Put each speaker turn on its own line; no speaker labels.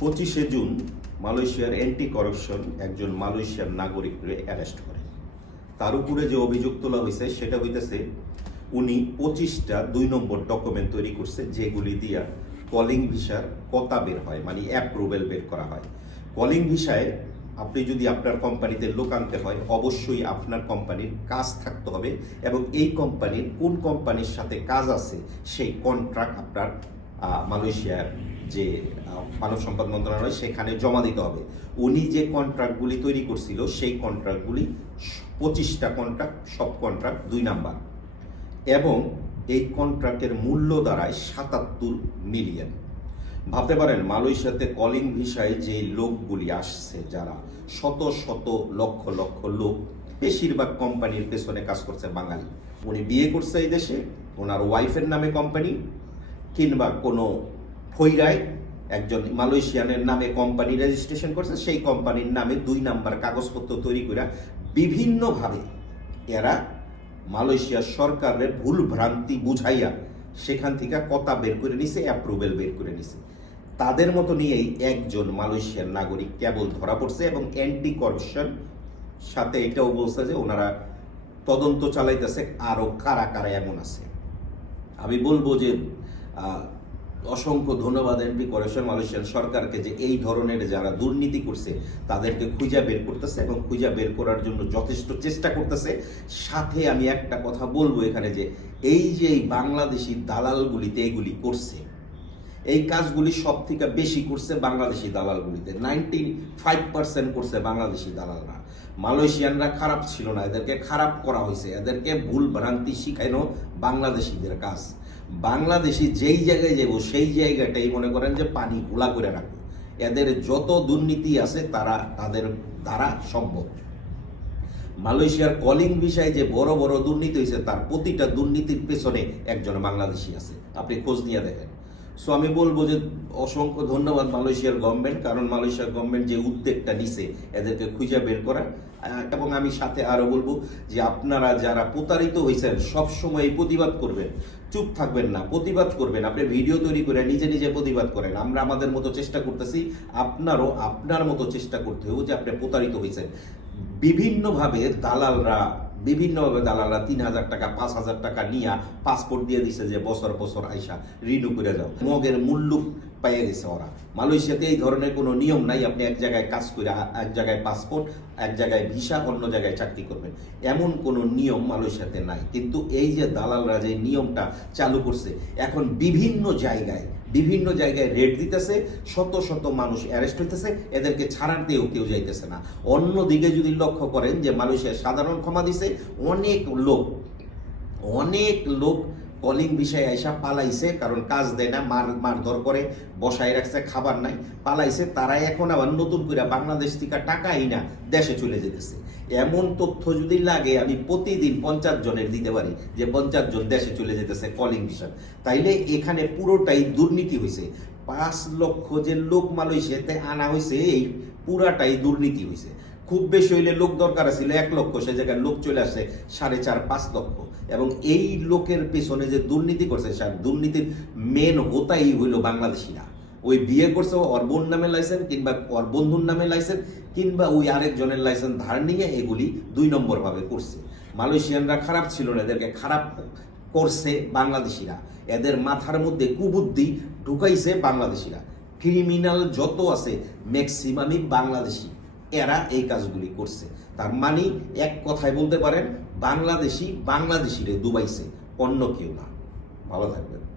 পঁচিশে জুন মালয়েশিয়ার anti corruption একজন মালয়েশিয়ার নাগরিককে অ্যারেস্ট করে। তার উপরে যে অভিযোগ তোলা হয়েছে, সেটা হইতেছে উনি পঁচিশটা দুই নম্বর ডকুমেন্ট তৈরি করছে, যেগুলি দিয়া কলিং ভিসার কথা বের হয় মানে অ্যাপ্রুভেল বের করা হয়। কলিং ভিসায় আপনি যদি আপনার কোম্পানিতে লোক আনতে হয়, অবশ্যই আপনার কোম্পানির কাজ থাকতে হবে এবং এই কোম্পানির কোন কোম্পানির সাথে কাজ আছে, সেই কন্ট্রাক্ট আপনার মালয়েশিয়ার যে মানব সম্পদ মন্ত্রণালয়, সেখানে জমা দিতে হবে। উনি যে কন্ট্রাক্টগুলি তৈরি করছিল, সেই কন্ট্রাক্টগুলি পঁচিশটা কন্ট্রাক্ট সব কন্ট্রাক্ট দুই নাম্বার। এবং এই কন্ট্রাক্টের মূল্য দাঁড়ায় সাতাত্তর মিলিয়ন। ভাবতে পারেন, মালয়েশিয়াতে কলিং ভিসায় যে লোকগুলি আসছে, যারা শত শত লক্ষ লক্ষ লোক, বেশিরভাগ কোম্পানির পেছনে কাজ করছে বাঙালি। উনি বিয়ে করছে এই দেশে, ওনার ওয়াইফের নামে কোম্পানি কিংবা কোনো ফৈরায় একজন মালয়েশিয়ানের নামে কোম্পানি রেজিস্ট্রেশন করছে, সেই কোম্পানির নামে দুই নাম্বার কাগজপত্র তৈরি করে বিভিন্নভাবে এরা মালয়েশিয়ার সরকারের ভুল ভ্রান্তি বুঝাইয়া সেখান থেকে কথা বের করে নিছে অ্যাপ্রুভেল বের করে নিছে। তাদের মতো নিয়েই একজন মালয়েশিয়ার নাগরিক কেবল ধরা পড়ছে এবং অ্যান্টি করাপশন সাথে এটাও বলছে যে ওনারা তদন্ত চালাইতেছে আরও কারা কারা এমন আছে। আমি বলব যে অসংখ্য ধন্যবাদ এমপি করেছেন মালয়েশিয়ান সরকারকে যে এই ধরনের যারা দুর্নীতি করছে, তাদেরকে খুঁজা বের করতেছে এবং খুঁজা বের করার জন্য যথেষ্ট চেষ্টা করতেছে। সাথে আমি একটা কথা বলব এখানে যে, এই যে এই বাংলাদেশি দালালগুলিতে এগুলি করছে, এই কাজগুলি সব থেকে বেশি করছে বাংলাদেশি দালালগুলিতে। নাইনটি ফাইভ পার্সেন্ট করছে বাংলাদেশি দালালরা। মালয়েশিয়ানরা খারাপ ছিল না, এদেরকে খারাপ করা হয়েছে, এদেরকে ভুল ভ্রান্তি শিখানো বাংলাদেশিদের কাজ। বাংলাদেশি যেই জায়গায় যাব, সেই জায়গাটাই মনে করেন যে পানি ঘোলা করে রাখবে। এদের যত দুর্নীতি আছে, তারা, তাদের দ্বারা সম্ভব। মালয়েশিয়ার কলিং বিষয়ে যে বড় বড় দুর্নীতি হয়েছে, তার প্রতিটা দুর্নীতির পেছনে একজন বাংলাদেশি আছে। আপনি খোঁজ নিয়ে দেখেন। সো আমি বলব যে অসংখ্য ধন্যবাদ মালয়েশিয়ার গভর্নমেন্ট কারণ মালয়েশিয়ার গভর্নমেন্ট যে উদ্যোগটা নিছে, এদেরকে খুঁজে বের করা। এবং আমি সাথে আরও বলব যে আপনারা যারা প্রতারিত হয়েছেন সবসময় প্রতিবাদ করবেন। চুপ থাকবেন না, প্রতিবাদ করবেন। আপনি ভিডিও তৈরি করে নিজে নিজে প্রতিবাদ করেন। আমরা আমাদের মতো চেষ্টা করতেছি, আপনারও আপনার মতো চেষ্টা করতে হবে যে আপনি প্রতারিত হয়েছেন বিভিন্নভাবে দালালরা বিভিন্নভাবে দালালরা তিন হাজার টাকা, পাঁচ হাজার টাকা নিয়ে পাসপোর্ট দিয়ে দিছে যে বছর বছর আইসা রিনিউ করে যাও মগের মূল্য পেয়ে গেছে ওরা। মালয়েশিয়াতে এই ধরনের কোনো নিয়ম নাই, আপনি এক জায়গায় কাজ করে এক জায়গায় পাসপোর্ট এক জায়গায় ভিসা অন্য জায়গায় চাকরি করবেন। এমন কোনো নিয়ম মালয়েশিয়াতে নাই। কিন্তু এই যে দালালরা যে নিয়মটা চালু করছে, এখন বিভিন্ন জায়গায় বিভিন্ন জায়গায় রেড দিতেছে, শত শত মানুষ অ্যারেস্ট হইতেছে, এদেরকে ছাড়ার দিয়েও কেউ যাইতেছে না। অন্যদিকে যদি লক্ষ্য করেন যে মালয়েশিয়া সাধারণ ক্ষমা দিছে, অনেক লোক অনেক লোক কলিং বিষয়ে আইসা পালাইছে, কারণ কাজ দেয় না, মার, মারধর করে, বসায় রাখছে, খাবার নাই, পালাইছে তারা এখন আবার নতুন করে বাংলাদেশ থেকে টাকাই না দেশে চলে যেতেছে। এমন তথ্য যদি লাগে, আমি প্রতিদিন পঞ্চাশ জনের দিতে পারি যে পঞ্চাশ জন দেশে চলে যেতেছে কলিং বিষয়। তাইলে এখানে পুরোটাই দুর্নীতি হয়েছে পাঁচ লক্ষ যে লোক মালয়েশিয়াতে আনা হয়েছে এই পুরাটাই দুর্নীতি হয়েছে খুব বেশি হইলে লোক দরকার ছিল এক লক্ষ সে জায়গায় লোক চলে আসে সাড়ে চার, পাঁচ লক্ষ। এবং এই লোকের পেছনে যে দুর্নীতি করছে, সে দুর্নীতির মেন হোতাই হইল বাংলাদেশিরা। ওই বিয়ে করছে ওর বোন নামে লাইসেন্স কিংবা ওর বন্ধুর নামে লাইসেন্স কিংবা ওই আরেকজনের লাইসেন্স ধার নিয়ে এগুলি দুই নম্বর ভাবে করছে। মালয়েশিয়ানরা খারাপ ছিল না, এদেরকে খারাপ করছে বাংলাদেশিরা। এদের মাথার মধ্যে কুবুদ্ধি ঢুকাইছে বাংলাদেশিরা। ক্রিমিনাল যত আছে ম্যাক্সিমামই বাংলাদেশি। এরা এই কাজগুলি করছে। তার মানে এক কথায় বলতে পারেন, বাংলাদেশি বাংলাদেশিরে দুবাইছে অন্য কেউ না। ভালো থাকবেন।